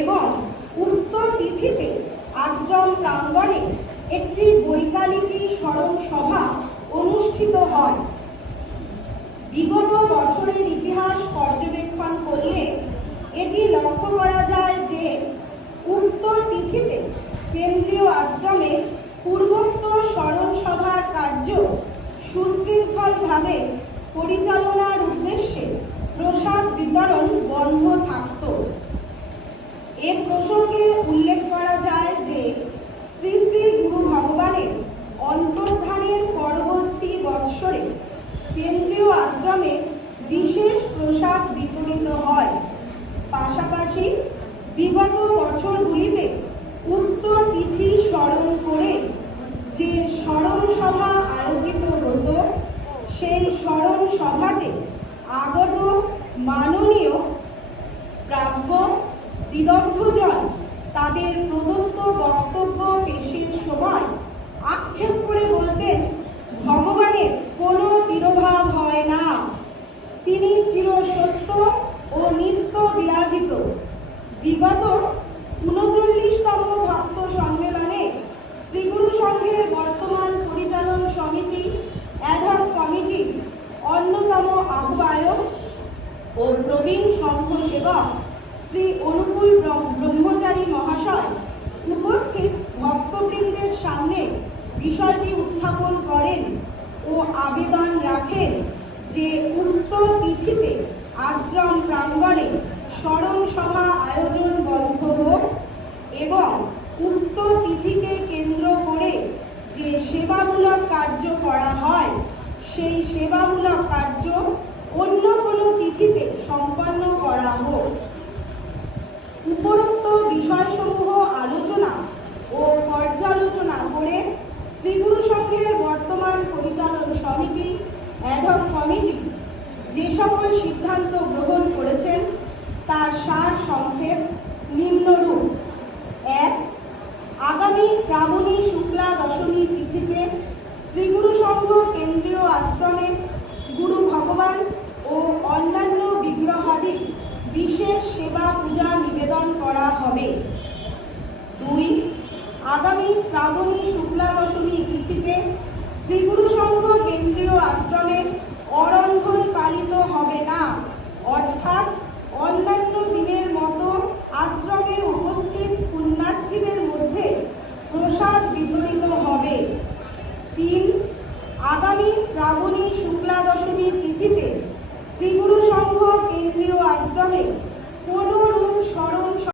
এবং উত্তর তিথিতে আশ্রম প্রাঙ্গণে একটি বৈকালিকী স্মরণ সভা অনুষ্ঠিত হয়। বিগত বছরের ইতিহাস পর্যবেক্ষণ করলে এটি লক্ষ্য করা যায় যে উক্ত তিথিতে কেন্দ্রীয় আশ্রমে পূর্বোক্ত স্মরণ সভার কার্য সুশৃঙ্খলভাবে পরিচালনার উদ্দেশ্যে প্রসাদ বিতরণ বন্ধ থাকত। এ প্রসঙ্গে উল্লেখ করা যায় যে শ্রী শ্রী গুরু ভগবানের অন্তর্ধানের পরবর্তী বৎসরে কেন্দ্রীয় আশ্রমে বিশেষ প্রসাদ বিতরিত হয়। পাশাপাশি বিগত বছরগুলিতে উক্ত তিথি স্মরণ করে যে স্মরণ সভা আয়োজিত হতো, সেই স্মরণ সভাতে আগত বিদগ্ধজন তাদের প্রদত্ত বক্তব্য পেশের সময় আক্ষেপ করে বলতেন, ভগবানের কোনো তিরোভাব হয় না। তিনি চির সত্য ও নিত্য বিরাজিত। বিগত উনচল্লিশতম ভক্ত সম্মেলনে শ্রীগুরু সংঘের বর্তমান পরিচালন সমিতি অ্যাডহক কমিটির অন্যতম আহ্বায়ক ও প্রবীণ সংঘ সেবক শ্রী অনুকূল ব্রহ্ম- ব্রহ্মচারী মহাশয় উপস্থিত ভক্তবৃন্দের সামনে বিষয়টি উত্থাপন করেন ও আবেদন রাখেন যে উক্ত তিথিতে আশ্রম প্রাঙ্গণে স্মরণ সভা আয়োজন বন্ধ হোক এবং উক্ত তিথিকে কেন্দ্র করে যে সেবামূলক কার্য করা হয়, সেই সেবামূলক কার্য অন্য কোনো তিথিতে সম্পন্ন করা হোক। করে শ্রীগুরু সংঘের বর্তমান পরিচালন সমিতি, অ্যাডহক কমিটি যে সকল সিদ্ধান্ত গ্রহণ করেছেন, তার সার সংক্ষেপ নিম্নরূপ এক, আগামী শ্রাবণী শুক্লা দশমী তিথিতে শ্রীগুরু সংঘ কেন্দ্রীয় আশ্রমে গুরু ভগবান ও অন্যান্য বিগ্রহাদি বিশেষ সেবা পূজা নিবেদন করা হবে। আগামী শ্রাবণী শুক্লা দশমী তিথিতে শ্রীগুরু সংঘ কেন্দ্রীয় আশ্রমের অরন্ধন পালিত হবে না। অর্থাৎ অন্যান্য দিনের মতো আশ্রমে উপস্থিত পুণ্যার্থীদের মধ্যে প্রসাদ বিতরিত হবে। তিন, আগামী শ্রাবণী শুক্লা দশমী তিথিতে শ্রীগুরু সংঘ কেন্দ্রীয় আশ্রমে